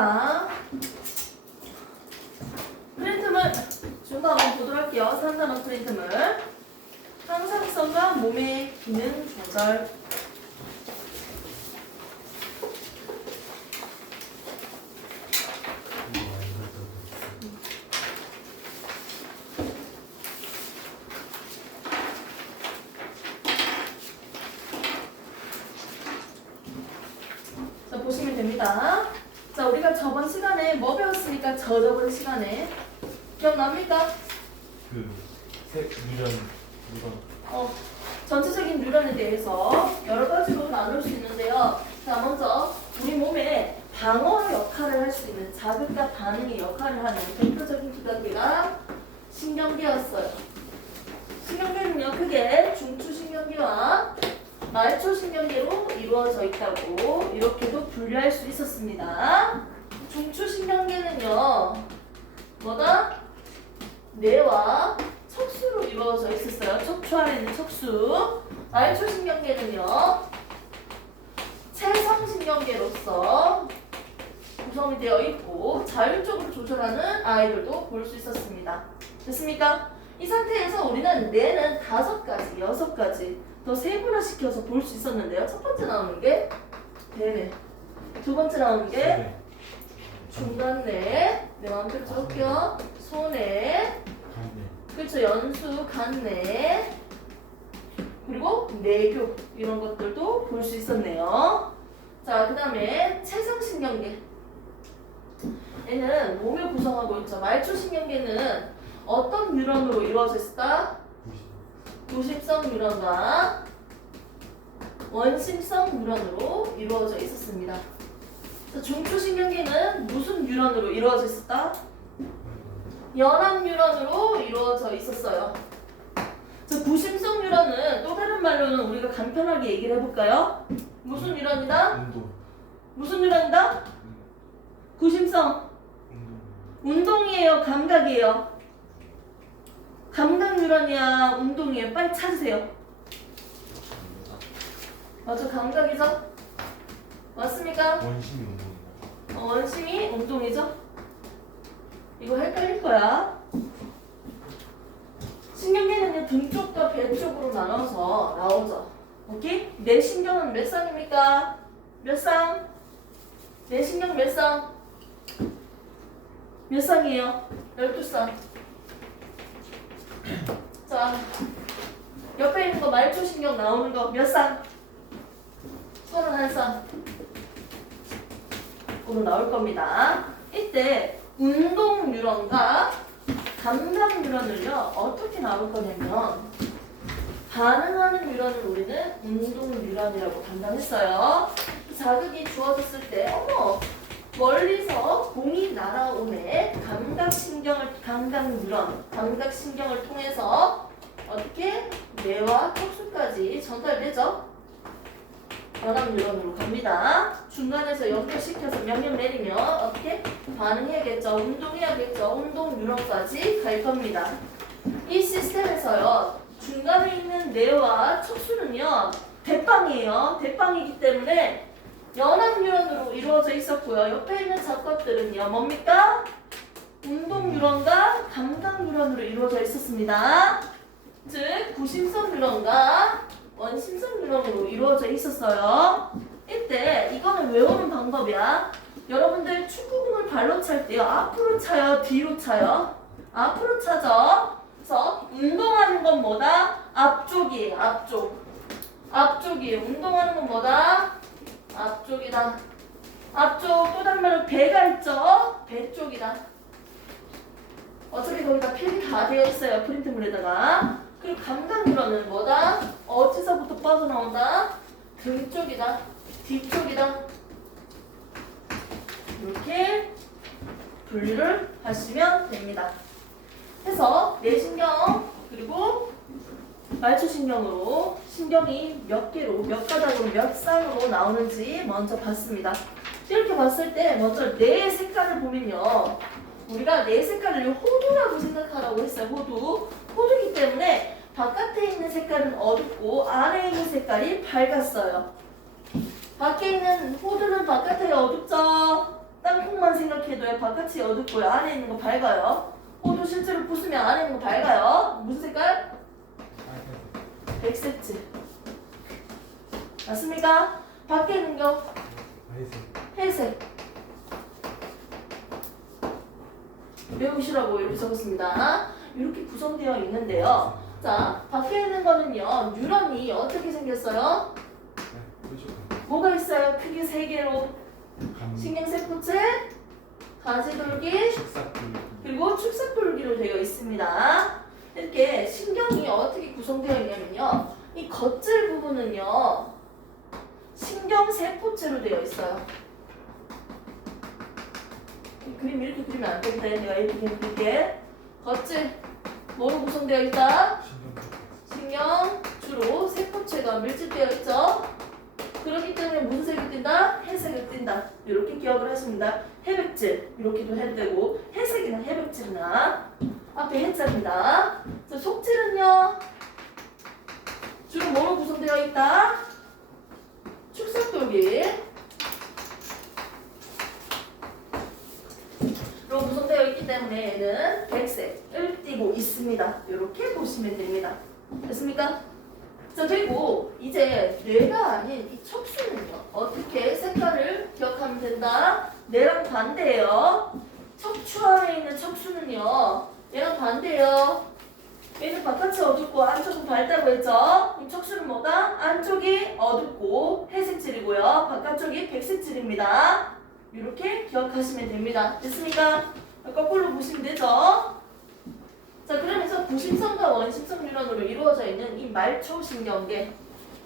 됩니다. 프린트물 준거 한번 보도록 할게요. 3단원 프린트물. 항상성과 몸의 기능 조절. 자, 보시면 됩니다. 자, 우리가 저번 시간에 뭐 배웠습니까? 저저번 시간에. 기억납니까? 뉴런. 전체적인 뉴런에 대해서 여러 가지로 나눌 수 있는데요. 자, 먼저 우리 몸에 방어 역할을 할 수 있는 자극과 반응의 역할을 하는 대표적인 기관계가 신경계였어요. 신경계는요, 크게 중추신경계와 말초신경계로 이루어져 있다고 이렇게도 분류할 수 있었습니다. 중추신경계는요, 뭐다? 뇌와 척수로 이루어져 있었어요. 척추 안에 있는 척수. 말초신경계는요, 체성신경계로서 구성이 되어 있고 자율적으로 조절하는 아이들도 볼 수 있었습니다. 됐습니까? 이 상태에서 우리는 뇌는 5가지, 6가지 더 세분화시켜서 볼 수 있었는데요. 첫 번째 나오는 게 뇌, 두 번째 나오는 게 중간뇌, 내 마음대로 적을게요. 소뇌, 그렇죠. 연수, 간뇌, 그리고 뇌교 이런 것들도 볼 수 있었네요. 자, 그 다음에 체성신경계. 얘는 몸을 구성하고 있죠. 말초신경계는 어떤 뉴런으로 이루어져 있을까? 도심성 뉴런과 원심성 뉴런으로 이루어져 있었습니다. 자, 중추신경계는 무슨 뉴런으로 이루어져 있었다? 연합 뉴런으로 이루어져 있었어요. 자, 구심성 뉴런은 또 다른 말로는 우리가 간편하게 얘기를 해볼까요? 무슨 뉴런이다? 무슨 뉴런이다? 구심성. 운동이에요? 감각이에요? 감각 뉴런이야? 운동이에요? 빨리 찾으세요. 맞아, 감각이죠? 맞습니까? 원심이 운동이다. 원심이 운동이죠? 이거 헷갈릴 거야. 신경계는요, 등 쪽과 배 쪽으로 나눠서 나오죠. 오케이? 내 신경은 몇 쌍입니까? 몇 쌍? 내 신경 몇 쌍? 몇 쌍이에요? 12쌍. 자, 옆에 있는 거 말초신경 나오는 거 몇 쌍? 31쌍. 으로 나올 겁니다. 이때 운동 뉴런과 감각 뉴런을요, 어떻게 나올 거냐면 반응하는 뉴런을 우리는 운동 뉴런이라고 판단했어요. 자극이 주어졌을 때 어머 멀리서 공이 날아오네. 감각신경을 통해서 어떻게 뇌와 척수까지 전달되죠. 연합 뉴런으로 갑니다. 중간에서 연결시켜서 명령 내리면 어떻게 반응해야겠죠. 운동해야겠죠. 운동 뉴런까지 갈 겁니다. 이 시스템에서요, 중간에 있는 뇌와 척수는요, 대빵이에요. 대빵이기 때문에 연합 뉴런으로 이루어져 있었고요. 옆에 있는 작것들은요, 뭡니까? 운동 뉴런과 감각 뉴런으로 이루어져 있었습니다. 즉, 구심성 뉴런과 원심성 뉴런으로 이루어져 있었어요. 이때 이거는 외우는 방법이야. 여러분들 축구공을 발로 찰 때요, 앞으로 차요, 뒤로 차요? 앞으로 차죠. 그래서 운동하는 건 뭐다? 앞쪽이에요. 앞쪽이에요. 운동하는 건 뭐다? 앞쪽이다. 앞쪽, 또 다른 말로 배가 있죠? 배 쪽이다. 어차피 거기다 필기 다 되어 있어요. 프린트물에다가. 그리고 감각 뉴런은 뭐다? 어디서부터 빠져나온다? 등 쪽이다. 뒤쪽이다. 이렇게 분류를 하시면 됩니다. 해서 뇌신경 그리고 말초신경으로 신경이 몇 개로, 몇 가닥으로, 몇 쌍으로 나오는지 먼저 봤습니다. 이렇게 봤을 때 먼저 뇌 색깔을 보면요, 우리가 뇌 색깔을 호두라고 생각하라고 했어요. 호두이기 때문에 바깥에 있는 색깔은 어둡고 안에 있는 색깔이 밝았어요. 밖에 있는 호두는 바깥에 어둡죠? 땅콩만 생각해도요 바깥이 어둡고요 안에 있는 거 밝아요. 또 실제로 부수면 안에 있는 거 밝아요. 무슨 색깔? 백색지. 맞습니까? 밖에 있는 거 회색. 외우시라고 이렇게 적었습니다. 이렇게 구성되어 있는데요. 자, 밖에 있는 거는요 뉴런이 어떻게 생겼어요? 뭐가 있어요? 크게 세 개로 신경세포체, 가지돌기, 그리고 축삭돌기로 되어 있습니다. 이렇게 신경이 어떻게 구성되어 있냐면요. 이 겉질 부분은요. 신경세포체로 되어 있어요. 이 그림 이렇게 그리면 안 되는데 내가 이렇게 그릴게. 겉질 뭐로 구성되어 있다? 신경 주로 세포체가 밀집되어 있죠. 그렇기 때문에 무슨 색이 띈다? 회색을 띈다. 이렇게 기억을 하십니다. 해백질 이렇게도 해도 되고 회색이나 해백질이나 앞에 해자입니다. 자, 속질은요 주로 뭐로 구성되어 있다? 축삭돌기로 구성되어 있기 때문에 얘는 백색을 띠고 있습니다. 이렇게 보시면 됩니다. 됐습니까? 자, 그리고 이제 뇌가 아닌 이 척수는요. 어떻게 색깔을 기억하면 된다? 뇌랑 반대예요. 척추 안에 있는 척수는요. 얘랑 반대예요. 얘는 바깥이 어둡고 안쪽은 밝다고 했죠? 이 척수는 뭐다? 안쪽이 어둡고 회색질이고요. 바깥쪽이 백색질입니다. 이렇게 기억하시면 됩니다. 됐습니까? 거꾸로 보시면 되죠? 자, 그러면서 구심성과 원심성 뉴런으로 이루어져 있는 이 말초신경계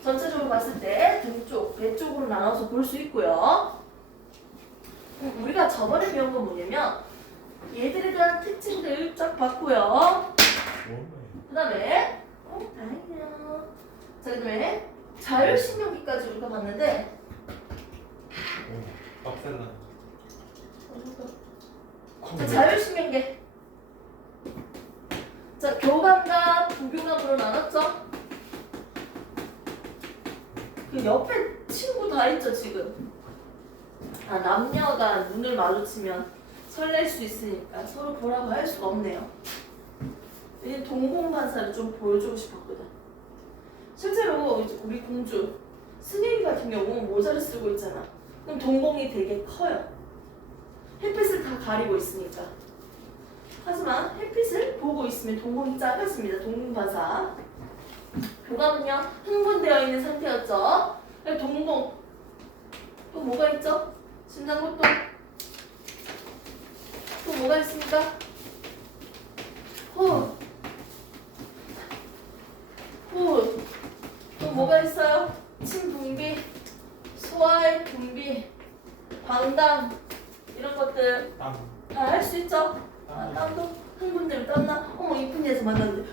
전체적으로 봤을 때 등 쪽, 배 쪽으로 나눠서 볼 수 있고요. 우리가 저번에 배운 건 뭐냐면 얘들에 대한 특징들 쫙 봤고요. 그 다음에 다행이네요. 자, 그 다음에 자율신경계까지 우리가 봤는데 자, 자율신경계 자, 교감과 부교감으로 나눴죠? 그 옆에 친구 다 있죠, 지금? 아, 남녀가 눈을 마주치면 설렐 수 있으니까 서로 보라고 할 수가 없네요. 이 동공반사를 좀 보여주고 싶었거든. 실제로 이제 우리 공주 승희 같은 경우 모자를 쓰고 있잖아. 그럼 동공이 되게 커요. 햇빛을 다 가리고 있으니까. 하지만 햇빛을 보고 있으면 동공이 작아집니다. 동공반사. 교감은요 흥분되어 있는 상태였죠. 동공 또 뭐가 있죠? 심장곡동 또 뭐가 있습니까? 호흡 또 뭐가 있어요? 침분비 소화의 분비 방담 이런 것들 다 할 수 있죠? 아, 땀도 흥분되면 땀나? 어머 이쁜 데서 만났는데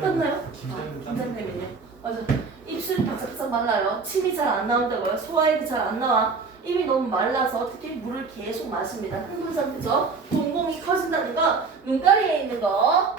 땀나요? 긴장되면요. 맞아. 입술이 바짝바짝 말라요. 침이 잘 안 나온다고요. 소화액이 잘 안 나와. 입이 너무 말라서 어떻게 물을 계속 마십니다. 흥분 상태죠. 동공이 커진다는 건 눈가리에 있는 거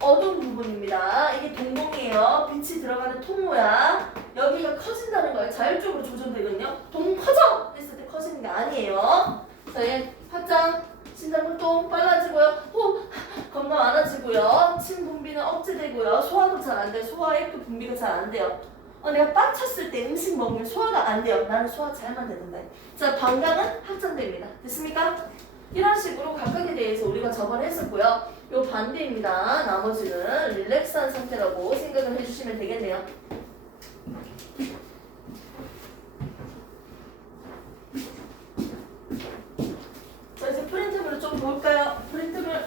어두운 부분입니다. 이게 동공이에요. 빛이 들어가는 통로야. 여기가 커진다는 거예요. 자율적으로 조절되거든요. 동공 커져! 했을 때 커지는 게 아니에요. 자, 얘 확장, 심장활동 빨라지고요. 호흡 겁나 많아지고요. 침 분비는 억제되고요. 소화도 잘 안 돼요. 소화액도 분비가 잘 안 돼요. 내가 빠쳤을 때 음식 먹으면 소화가 안 돼요. 나는 소화 잘만 되는다. 자, 방광은 확장됩니다. 됐습니까? 이런 식으로 각각에 대해서 우리가 저번에 했었고요. 요 반대입니다. 나머지는 릴렉스한 상태라고 생각을 해주시면 되겠네요. 자, 이제 프린트물을 좀 볼까요? 프린트물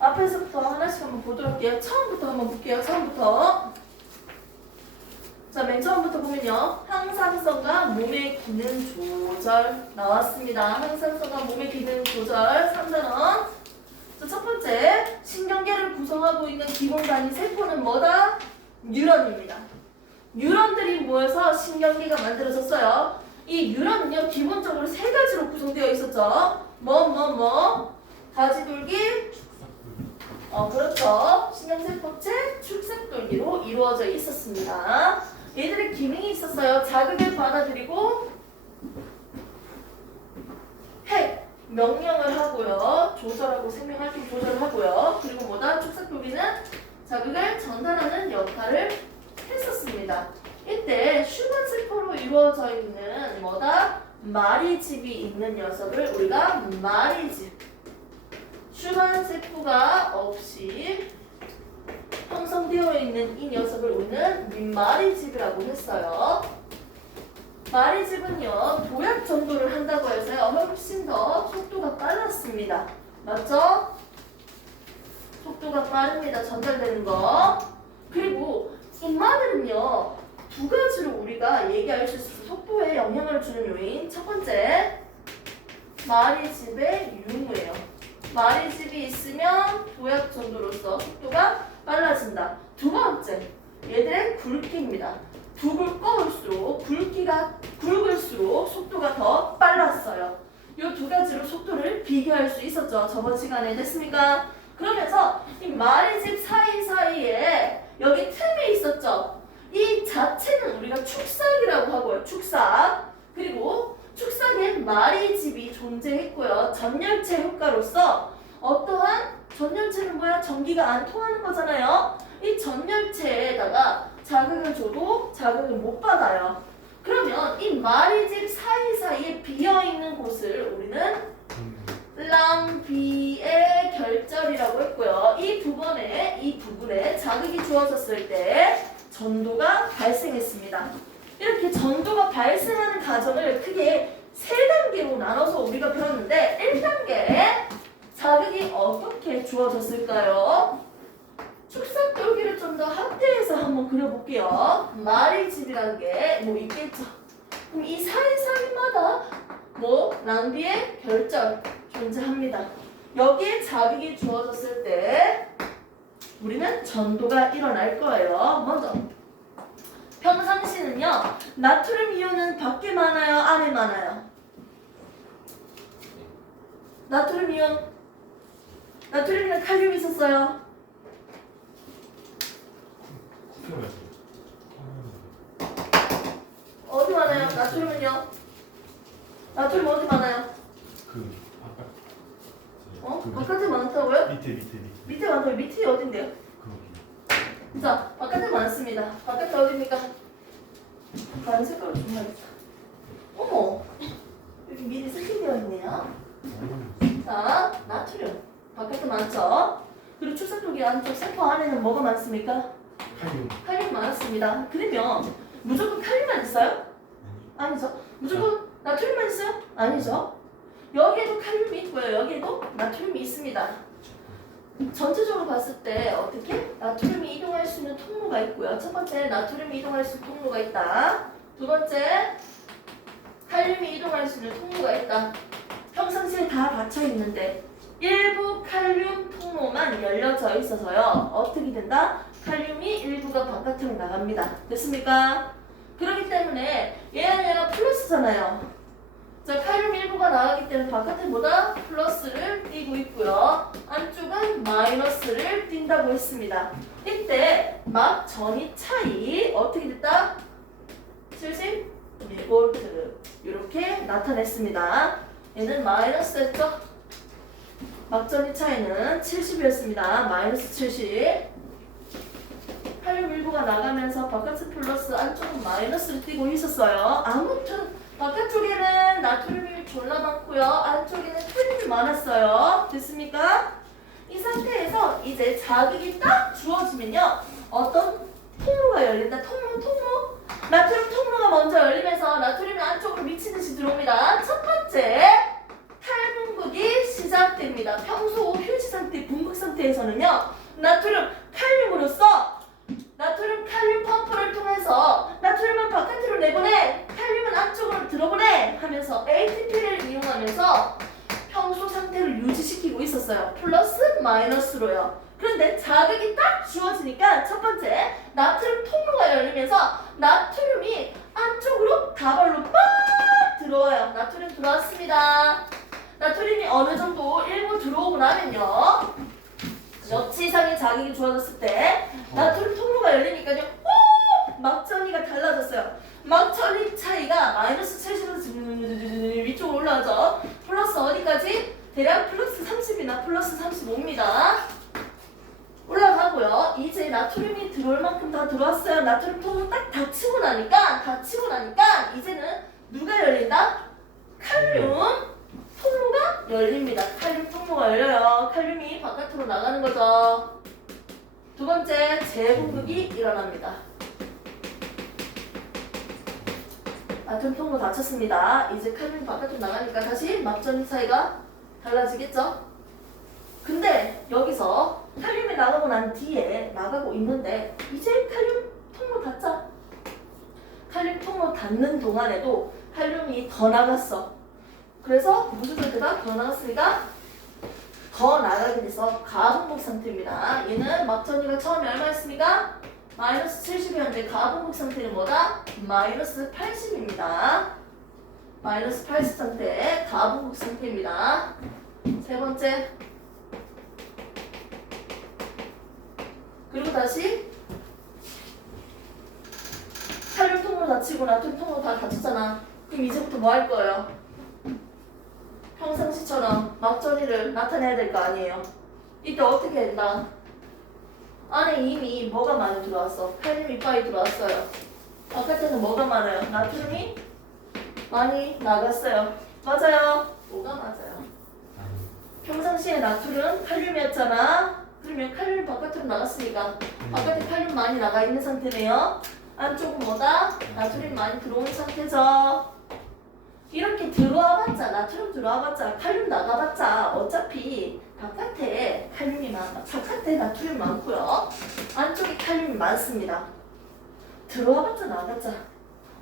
앞에서부터 하나씩 한번 보도록 할게요. 처음부터 한번 볼게요. 처음부터. 자, 맨 처음부터 보면요. 항상성과 몸의 기능 조절 나왔습니다. 항상성과 몸의 기능 조절 3단원. 자, 첫 번째, 신경계를 구성하고 있는 기본 단위 세포는 뭐다? 뉴런입니다. 뉴런들이 모여서 신경계가 만들어졌어요. 이 뉴런은요, 기본적으로 세 가지로 구성되어 있었죠. 가지돌기, 그렇죠. 신경세포체, 축색돌기로 이루어져 있었습니다. 얘들의 기능이 있었어요. 자극을 받아들이고 명령을 하고요. 조절하고 생명활동 조절하고요. 그리고 뭐다? 축삭도기는 자극을 전달하는 역할을 했었습니다. 이때 슈만 세포로 이루어져 있는 뭐다? 마리집이 있는 녀석을 우리가 마리집. 슈만 세포가 없이 형성되어 있는 이 녀석을 우리는 민마리집이라고 했어요. 마리집은요, 도약 전도를 한다고 해서요, 훨씬 더 속도가 빨랐습니다. 맞죠? 속도가 빠릅니다. 전달되는 거. 그리고 이 마늘은요, 두 가지로 우리가 얘기할 수 있어서 속도에 영향을 주는 요인. 첫 번째, 마리집의 유무예요. 마리집이 있으면 도약 전도로서 속도가 빨라진다. 두 번째, 얘들의 굵기입니다. 북을 꺼올수록 굵기가 굵을수록 속도가 더 빨랐어요. 이 두 가지로 속도를 비교할 수 있었죠. 저번 시간에 됐습니까? 그러면서 이 마리집 사이사이에 여기 틈이 있었죠. 이 자체는 우리가 축삭이라고 하고요. 축삭. 그리고 축삭엔 마리집이 존재했고요. 전열체 효과로서 어떠한 전열체는 뭐야? 전기가 안 통하는 거잖아요. 이 전열체에다가 자극을 줘도 자극을 못 받아요. 그러면 이 마리집 사이사이에 비어있는 곳을 우리는 랑비의 결절이라고 했고요. 이 부분에 자극이 주어졌을 때 전도가 발생했습니다. 이렇게 전도가 발생하는 과정을 크게 세 단계로 나눠서 우리가 배웠는데 1단계 자극이 어떻게 주어졌을까요? 축삭돌기를 좀 더 확대해서 한번 그려볼게요. 마리집이라는 게 뭐 있겠죠. 그럼 이 사이사이마다 뭐 랑비의 결절 존재합니다. 여기에 자극이 주어졌을 때 우리는 전도가 일어날 거예요. 먼저 평상시는요, 나트륨 이온은 밖에 많아요? 안에 많아요? 나트륨 이온, 나트륨이나 칼륨이 있었어요? 어디 많아요? 나트륨은요? 나트륨 어디 많아요? 그 바깥. 그 바깥에 많다고요? 밑에. 밑에 많다고요? 밑이 어딘데요? 거기. 자, 바깥에 많습니다. 바깥에 어디입니까? 다른 색깔로 좀 해야겠다. 어머! 여기 미리 세팅되어 있네요. 자, 나트륨. 바깥에 많죠? 그리고 출산독이 안쪽 세포 안에는 뭐가 많습니까? 칼륨. 칼륨 많았습니다. 그러면 무조건 칼륨만 있어요? 아니죠. 무조건 나트륨만 있어요? 아니죠. 여기에도 칼륨이 있고요. 여기에도 나트륨이 있습니다. 전체적으로 봤을 때 어떻게? 나트륨이 이동할 수 있는 통로가 있고요. 첫 번째, 나트륨이 이동할 수 있는 통로가 있다. 두 번째, 칼륨이 이동할 수 있는 통로가 있다. 평상시에 다 닫혀 있는데 일부 칼륨 통로만 열려져 있어서요. 어떻게 된다? 칼륨이 일부가 바깥으로 나갑니다. 됐습니까? 그렇기 때문에 얘가 플러스잖아요. 자, 칼륨 일부가 나가기 때문에 바깥에보다 플러스를 띄고 있고요. 안쪽은 마이너스를 띈다고 했습니다. 이때 막 전이 차이 어떻게 됐다? 71V 이렇게 나타냈습니다. 얘는 마이너스였죠? 막전이 차이는 70이었습니다. 마이너스 70. 칼륨 일부가 나가면서 바깥은 플러스 안쪽은 마이너스를 띄고 있었어요. 아무튼 바깥쪽에는 나트륨이 졸라 많고요. 안쪽에는 칼륨이 많았어요. 됐습니까? 이 상태에서 이제 자극이 딱 주어지면요. 어떤 통로가 열린다. 통로. 나트륨 통로가 먼저 열리면서 나트륨이 안쪽으로 미치듯이 들어옵니다. 첫 번째, 탈분극이 시작됩니다. 평소 휴지 상태, 분극 상태에서는요. 나트륨, 칼륨으로서 나트륨 칼륨 펌프를 통해서 나트륨은 바깥으로 내보내, 칼륨은 안쪽으로 들어보내 하면서 ATP를 이용하면서 평소 상태를 유지시키고 있었어요. 플러스 마이너스로요. 그런데 자극이 딱 주어지니까 첫 번째 나트륨 통로가 열리면서 나트륨이 안쪽으로 다발로 빡 들어와요. 나트륨 들어왔습니다. 나트륨이 어느 정도 일부 들어오고 나면요. 몇치 이상의 자극이 주어졌을 때 나트륨 통로가 열리니까요. 오! 막전이가 달라졌어요. 막전이 차이가 마이너스 70에서 위쪽으로 올라가죠. 플러스 플러스 어디까지? 대략 플러스 30이나 플러스 35입니다. 올라가고요. 이제 나트륨이 들어올 만큼 다 들어왔어요. 나트륨 통로 딱 닫히고 나니까 이제는 누가 열린다? 칼륨 통로가 열립니다. 칼륨 통로가 열려요. 칼륨이 바깥으로 나가는 거죠. 두 번째, 재분극이 일어납니다. 나트륨 통로 닫혔습니다. 이제 칼륨이 바깥으로 나가니까 다시 막전이 사이가 달라지겠죠? 근데 여기서 칼륨이 나가고 난 뒤에 나가고 있는데 이제 칼륨 통로 닫자. 칼륨 통로 닫는 동안에도 칼륨이 더 나갔어. 그래서 무슨 상태다? 더 나갔으니까 더 나가게 돼서 가분복 상태입니다. 얘는 막전이가 처음에 얼마였습니까? 마이너스 70이었는데 가분복 상태는 뭐다? 마이너스 80입니다. 마이너스 80 상태, 가분복 상태입니다. 세 번째. 그리고 다시 칼륨 통로 닫히고 나트륨 통로 다 닫혔잖아. 그럼 이제부터 뭐 할 거예요? 평상시처럼 막전이를 나타내야 될 거 아니에요. 이때 어떻게 된다? 안에 이미 뭐가 많이 들어왔어? 칼륨이 많이 들어왔어요. 바깥에는 뭐가 많아요? 나트륨이 많이 나갔어요. 맞아요? 뭐가 맞아요? 평상시에 나트륨 칼륨이었잖아. 그러면 칼륨이 바깥으로 나갔으니까 바깥에 칼륨 많이 나가 있는 상태네요. 안쪽은 뭐다? 나트륨 많이 들어온 상태죠. 이렇게 들어와봤자, 나트륨 들어와봤자, 칼륨 나가봤자 어차피 바깥에 칼륨이 바깥에 나트륨 많고요. 안쪽에 칼륨이 많습니다. 들어와봤자 나가봤자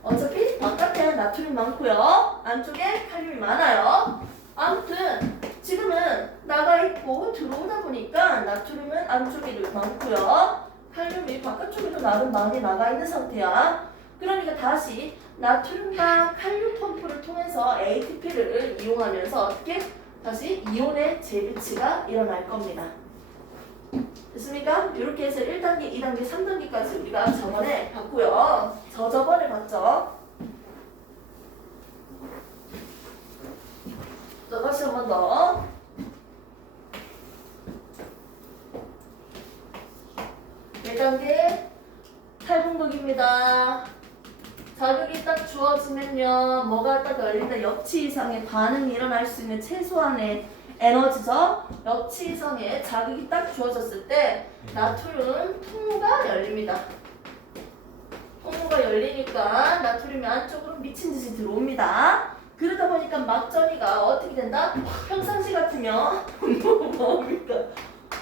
어차피 바깥에 나트륨 많고요. 안쪽에 칼륨이 많아요. 아무튼 지금은 나가 있고 들어오다 보니까 나트륨은 안쪽에도 많고요. 칼륨이 바깥쪽에도 나름 많이 나가 있는 상태야. 그러니까 다시 나트륨과 칼륨 펌프를 통해서 ATP를 이용하면서 어떻게 다시 이온의 재배치가 일어날 겁니다. 됐습니까? 이렇게 해서 1단계, 2단계, 3단계까지 우리가 저번에 봤고요. 저번에 봤죠? 자, 다시 한 번 더. 네 단계 탈분극입니다. 자극이 딱 주어지면요, 뭐가 딱 열린다? 역치 이상의 반응이 일어날 수 있는 최소한의 에너지죠. 역치 이상의 자극이 딱 주어졌을 때 나트륨 통로가 열립니다. 통로가 열리니까 나트륨이 안쪽으로 미친 듯이 들어옵니다. 그러다 보니까 막전이가 어떻게 된다? 평상시 같으면 뭡니까?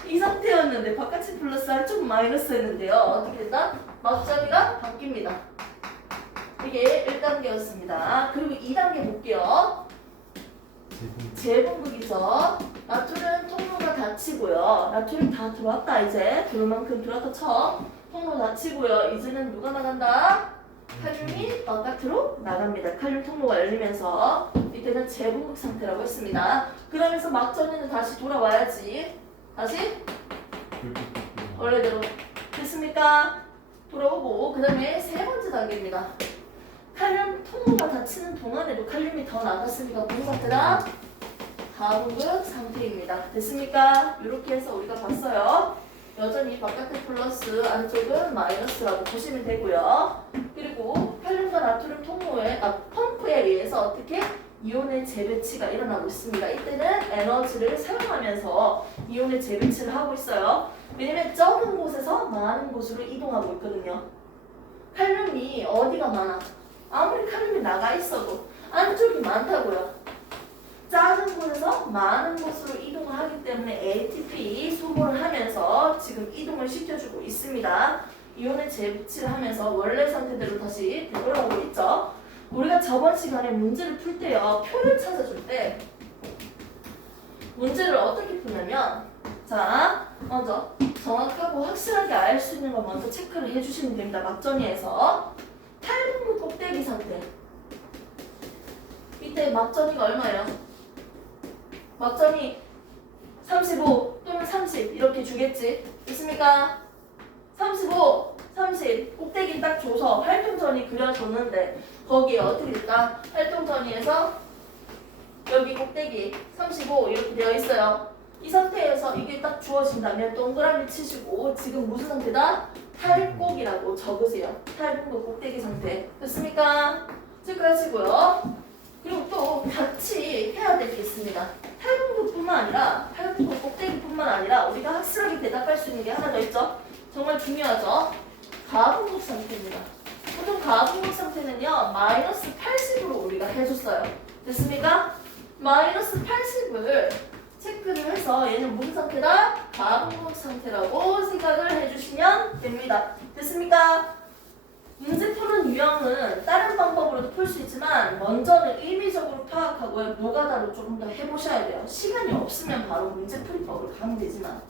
이 상태였는데 바깥이 플러스 안쪽은 마이너스였는데요. 어떻게 된다? 막전이가 바뀝니다. 이게 1단계였습니다. 그리고 2단계 볼게요. 재분극이죠. 나트륨 통로가 닫히고요. 나트륨 다 들어왔다 이제. 들어올 만큼 들어왔다 쳐. 통로 닫히고요. 이제는 누가 나간다? 칼륨이 바깥으로 나갑니다. 칼륨 통로가 열리면서 이때는 재분극 상태라고 했습니다. 그러면서 막전이는 다시 돌아와야지. 다시 원래대로 됐습니까? 돌아오고 그 다음에 세 번째 단계입니다. 칼륨 통로가 닫히는 동안에도 칼륨이 더 나갔으니까 무슨 상태다? 가분극 상태입니다. 됐습니까? 이렇게 해서 우리가 봤어요. 여전히 바깥에 플러스 안쪽은 마이너스라고 보시면 되고요. 그리고 칼륨과 나트륨 통로의 펌프에 의해서 어떻게 이온의 재배치가 일어나고 있습니다. 이때는 에너지를 사용하면서 이온의 재배치를 하고 있어요. 왜냐면 적은 곳에서 많은 곳으로 이동하고 있거든요. 칼륨이 어디가 많아? 아무리 칼륨이 나가 있어도 안쪽이 많다고요. 작은 곳에서 많은 곳으로 이동을 하기 때문에 ATP 소모를 하면서 지금 이동을 시켜주고 있습니다. 이온의 재배치를 하면서 원래 상태대로 다시 되돌아오고 있죠. 우리가 저번 시간에 문제를 풀 때요, 표를 찾아줄 때 문제를 어떻게 푸냐면, 자, 먼저 정확하고 확실하게 알 수 있는 거 먼저 체크를 해주시면 됩니다. 막전이에서 탈분극 꼭대기 상태. 이때 막전이가 얼마예요? 막전이 35 또는 30 이렇게 주겠지. 있습니까? 35, 30 꼭대기 딱 줘서 활동전이 그려줬는데 거기에 어떻게 될까? 활동전이에서 여기 꼭대기 35 이렇게 되어 있어요. 이 상태에서 이게 딱 주어진다면 동그라미 치시고 지금 무슨 상태다? 탈곡이라고 적으세요. 탈곡 꼭대기 상태. 됐습니까? 체크하시고요. 그리고 또 같이 해야 될 게 있습니다. 탈곡뿐만 아니라 탈곡 꼭대기뿐만 아니라 우리가 확실하게 대답할 수 있는 게 하나 더 있죠. 정말 중요하죠. 가분국 상태입니다. 보통 가분국 상태는요 마이너스 80으로 우리가 해줬어요. 됐습니까? 마이너스 80을 체크를 해서 얘는 무슨 상태다? 가분국 상태라고 생각을 해주시면 됩니다. 됐습니까? 문제 푸는 유형은 다른 방법으로도 풀 수 있지만 먼저는 의미적으로 파악하고 노가다로 조금 더 해보셔야 돼요. 시간이 없으면 바로 문제풀이법을 가면 되지만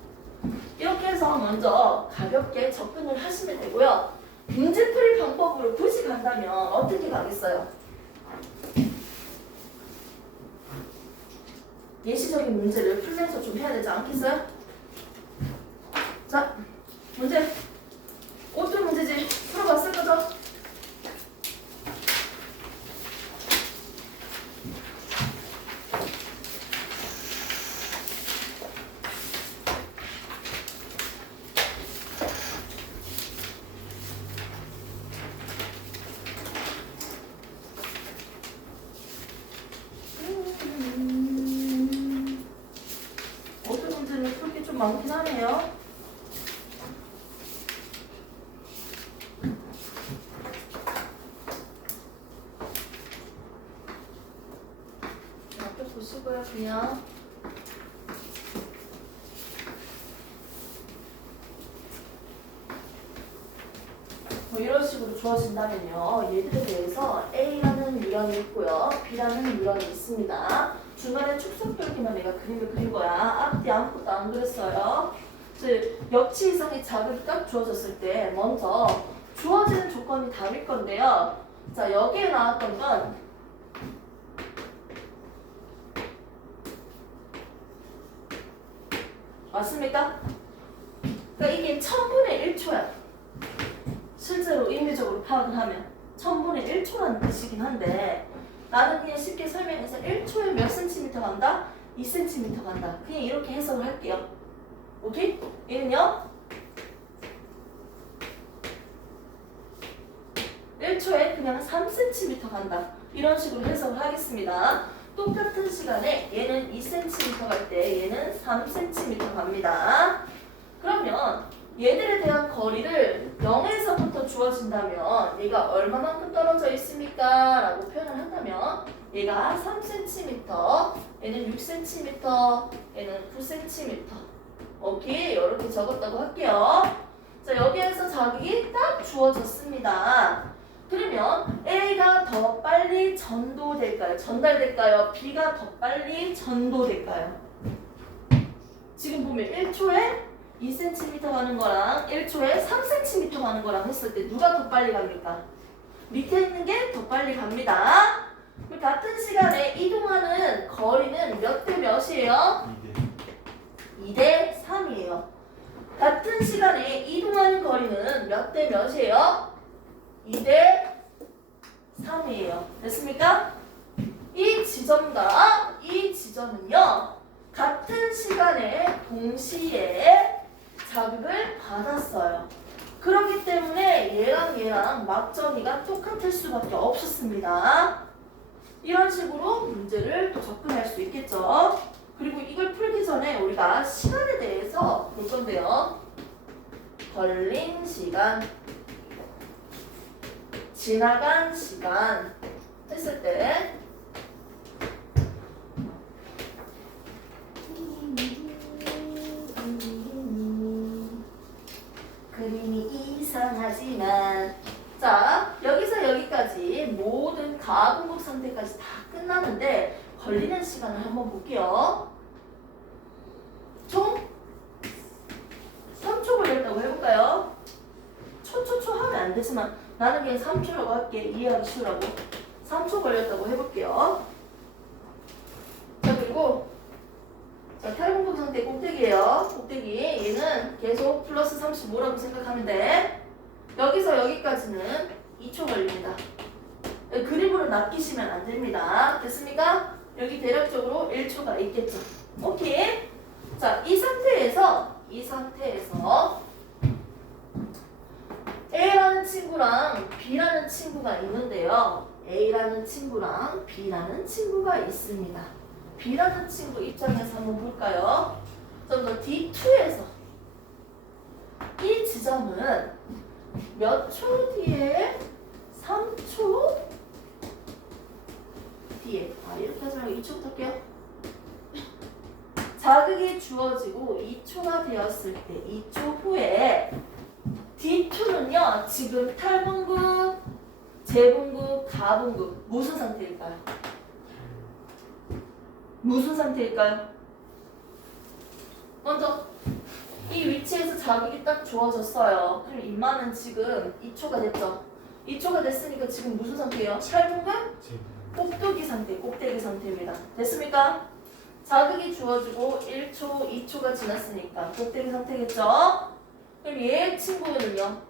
이렇게 해서 먼저 가볍게 접근을 하시면 되고요. 문제풀이 방법으로 굳이 간다면 어떻게 가겠어요? 예시적인 문제를 풀면서 좀 해야 되지 않겠어요? 자, 문제 어떤 문제지? 풀어봤을 거죠? 어떤 문제를 풀 게 좀 많긴 하네요. 앞에 보시고요, 그냥. 뭐 이런 식으로 주어진다면요. 얘들에 대해서 A라는 유형이 있고요. B라는 유형이 있습니다. 중간에 축소표기만 내가 그림을 그린 거야. 앞뒤 아무것도 안 그랬어요. 즉 역치 이상의 자극이 딱 주어졌을 때 먼저 주어지는 조건이 다를 건데요. 자, 여기에 나왔던 건 맞습니까? 그러니까 이게 1000분의 1초야. 실제로 의미적으로 파악을 하면 1000분의 1초라는 뜻이긴 한데 나는 그냥 쉽게 설명해서 1초에 몇 센티미터 간다? 2cm 간다. 그냥 이렇게 해석을 할게요. 오케이? 얘는요 1초에 그냥 3cm 간다. 이런 식으로 해석을 하겠습니다. 똑같은 시간에 얘는 2cm 갈 때 얘는 3cm 갑니다. 그러면 얘들에 대한 거리를 0에서부터 주어진다면 얘가 얼마만큼 떨어져 있습니까? 라고 표현을 한다면 얘가 3cm, 얘는 6cm, 얘는 9cm. 오케이, 이렇게 적었다고 할게요. 자, 여기에서 자극이 딱 주어졌습니다. 그러면 A가 더 빨리 전달될까요? B가 더 빨리 전도될까요? 지금 보면 1초에 2cm 가는 거랑 1초에 3cm 가는 거랑 했을 때 누가 더 빨리 갑니까? 밑에 있는 게 더 빨리 갑니다. 같은 시간에 이동하는 거리는 몇 대 몇이에요? 2대 3이에요. 같은 시간에 이동하는 거리는 몇 대 몇이에요? 2대 3이에요. 됐습니까? 이 지점과 이 지점은요. 같은 시간에 동시에 자극을 받았어요. 그렇기 때문에 얘랑 막정이가 똑같을 수밖에 없었습니다. 이런 식으로 문제를 또 접근할 수 있겠죠. 그리고 이걸 풀기 전에 우리가 시간에 대해서 볼 건데요. 걸린 시간, 지나간 시간 했을 때 그림이 이상하지만 자, 여기서 여기까지 모든 가분국 상태까지 다 끝나는데 걸리는 시간을 한번 볼게요. 총 3초 걸렸다고 해볼까요? 초 하면 안 되지만 나는 그냥 3초라고 할게. 이해하기 쉬우라고. 3초 걸렸다고 해볼게요. 자, 그리고 자, 탈분국 상태 꼭대기예요. 꼭대기. 얘는 계속 플러스 35라고 생각하면 돼. 여기서 여기까지는 2초 걸립니다. 그림으로 낚이시면 안 됩니다. 됐습니까? 여기 대략적으로 1초가 있겠죠. 오케이. 자, 이 상태에서 A라는 친구랑 B라는 친구가 있는데요. A라는 친구랑 B라는 친구가 있습니다. B라는 친구 입장에서 한번 볼까요? 좀 더 D2에서 이 지점은 몇 초 뒤에 3초 뒤에 이렇게 하지 말고 2초부터 할게요. 자극이 주어지고 2초가 되었을 때 2초 후에 D2는요 지금 탈분구, 재분구, 가분구 무슨 상태일까요? 무슨 상태일까요? 먼저 이 위치에서 자극이 딱 주어졌어요. 그럼 인마는 지금 2초가 됐죠? 2초가 됐으니까 지금 무슨 상태예요? 탈분구? 꼭두기 상태, 꼭대기 상태입니다. 됐습니까? 자극이 주어지고 1초, 2초가 지났으니까 꼭대기 상태겠죠? 그럼 얘 친구는요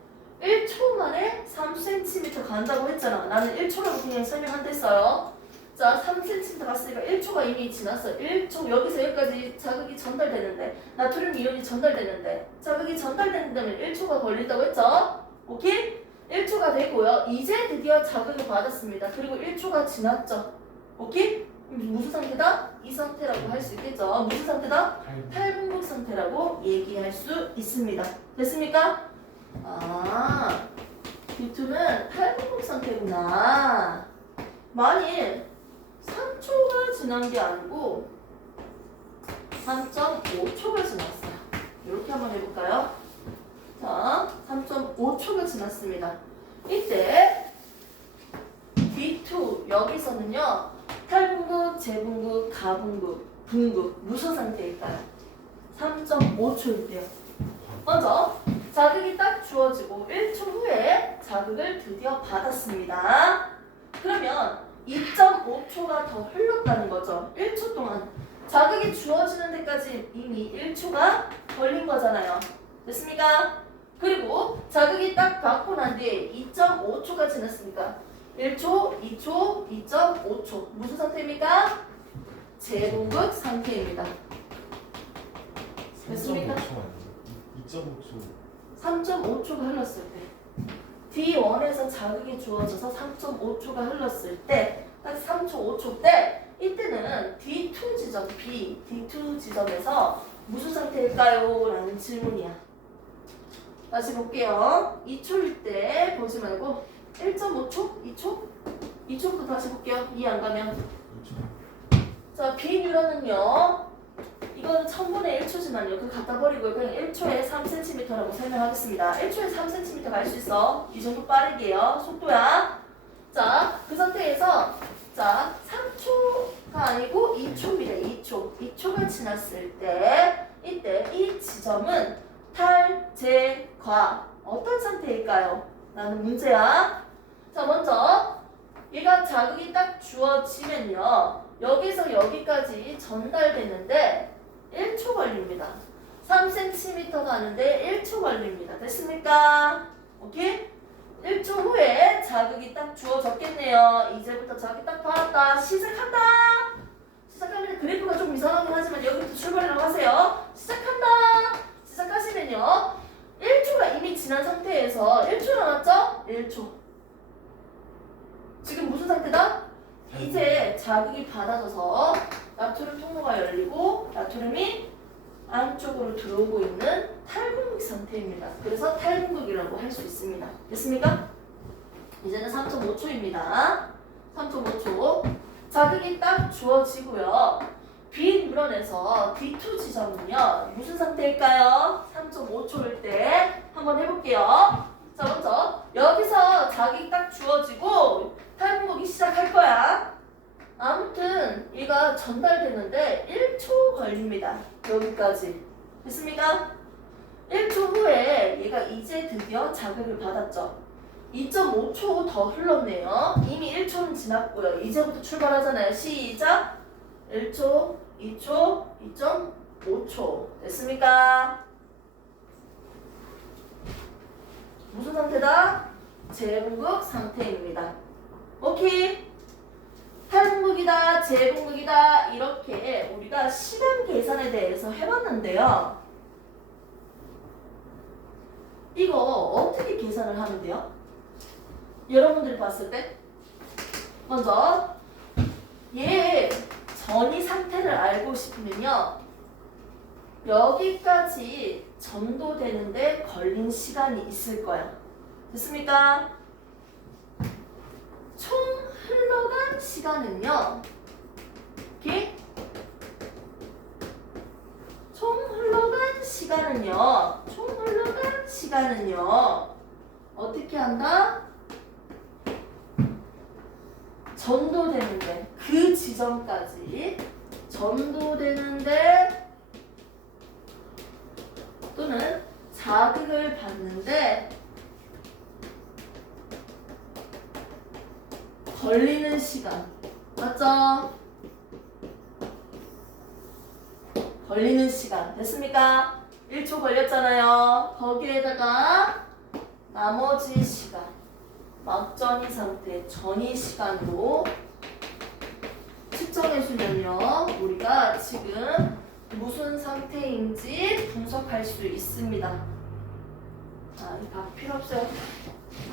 1초 만에 3cm 간다고 했잖아. 나는 1초라고 그냥 설명한댔어요. 자, 3cm 갔으니까 1초가 이미 지났어요. 1초 여기서 여기까지 자극이 전달되는데 나트륨 이온이 전달되는데 자극이 전달되는다면 1초가 걸린다고 했죠? 오케이? 1초가 되고요. 이제 드디어 자극을 받았습니다. 그리고 1초가 지났죠. 오케이? 무슨 상태다? 이 상태라고 할 수 있겠죠. 무슨 상태다? 탈분국 상태라고 얘기할 수 있습니다. 됐습니까? D2는 탈분국 상태구나. 만일 3초가 지난 게 아니고 3.5초가 지났어요. 이렇게 한번 해볼까요? 자, 3.5초가 지났습니다. 이때 D2 여기서는요 탈분구, 재분구, 가분구, 분구 무슨 상태일까요? 3.5초인데요. 먼저 자극이 딱 주어지고 1초 후에 자극을 드디어 받았습니다. 그러면 2.5초가 더 흘렀다는 거죠. 1초 동안 자극이 주어지는 데까지 이미 1초가 걸린 거잖아요. 됐습니까? 그리고 자극이 딱 받고 난 뒤에 2.5초가 지났으니까 1초, 2초, 2.5초 무슨 상태입니까? 재분극 상태입니다. 됐습니까? 2.5초 3.5초가 흘렀을 때 D1에서 자극이 주어져서 3.5초가 흘렀을 때 딱 3초, 5초 때 이때는 D2 지점 B, D2 지점에서 무슨 상태일까요? 라는 질문이야. 다시 볼게요. 2초일 때 보지 말고 1.5초? 2초? 2초부터 다시 볼게요. 이해 안 가면. 자, B 뉴런은요. 이거는 1000분의 1초지만요. 그거 갖다 버리고 그냥 1초에 3cm라고 설명하겠습니다. 1초에 3cm 갈 수 있어. 이 정도 빠르게요. 속도야. 자, 그 상태에서 자 3초가 아니고 2초입니다. 2초가 지났을 때 이때 이 지점은 탈재과 어떤 상태일까요? 라는 문제야. 자, 먼저 얘가 자극이 딱 주어지면요. 여기서 여기까지 전달되는데 1초 걸립니다. 3cm 가는데 1초 걸립니다. 됐습니까? 오케이? 1초 후에 자극이 딱 주어졌겠네요. 이제부터 자극이 딱 받았다. 시작한다. 시작하면 그래프가 좀 이상하긴 하지만 여기부터 출발이라고 하세요. 시작한다. 시작하시면요. 1초가 이미 지난 상태에서 1초 남았죠? 1초. 지금 무슨 상태다? 이제 자극이 받아져서 나트륨 통로가 열리고 나트륨이 안쪽으로 들어오고 있는 탈분극 상태입니다. 그래서 탈분극이라고 할 수 있습니다. 됐습니까? 이제는 3.5초입니다. 3.5초. 자극이 딱 주어지고요. B 뉴런에서 D2 지점은요. 무슨 상태일까요? 3.5초일 때 한번 해볼게요. 자, 먼저 여기서 자극이 딱 주어지고 탈분극이 시작할 거야. 아무튼 얘가 전달되는데 1초 걸립니다. 여기까지. 됐습니까? 1초 후에 얘가 이제 드디어 자극을 받았죠. 2.5초 더 흘렀네요. 이미 1초는 지났고요. 이제부터 출발하잖아요. 시작! 1초, 2초, 2.5초. 됐습니까? 무슨 상태다? 재분극 상태입니다. 오케이. 탈분극이다, 제곱극이다. 이렇게 우리가 시간 계산에 대해서 해봤는데요. 이거 어떻게 계산을 하면 돼요? 여러분들이 봤을 때 먼저 얘 전이 상태를 알고 싶으면요. 여기까지 전도되는데 걸린 시간이 있을 거야. 됐습니까? 총 흘러간 시간은요. 이렇게 총 흘러간 시간은요. 어떻게 한다? 전도되는데 그 지점까지 전도되는데 또는 자극을 받는데 걸리는 시간 맞죠? 걸리는 시간 됐습니까? 1초 걸렸잖아요. 거기에다가 나머지 시간 막전이 상태 전이 시간으로 측정해주면요. 우리가 지금 무슨 상태인지 분석할 수 있습니다. 아, 이거 필요 없어요.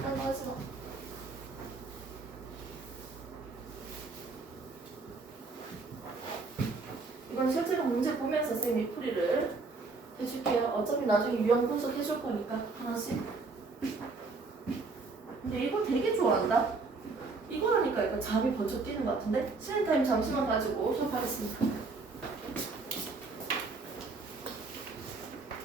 딴 거 하지 마. 이건 실제로 문제 보면서 선생님이 풀이를 해줄게요. 어차피 나중에 유형 분석 해줄 거니까 하나씩. 근데 이거 되게 좋아한다. 이거라니까 이거 잠이 번쩍 뛰는 것 같은데? 시간 타임 잠시만 가지고 수업하겠습니다.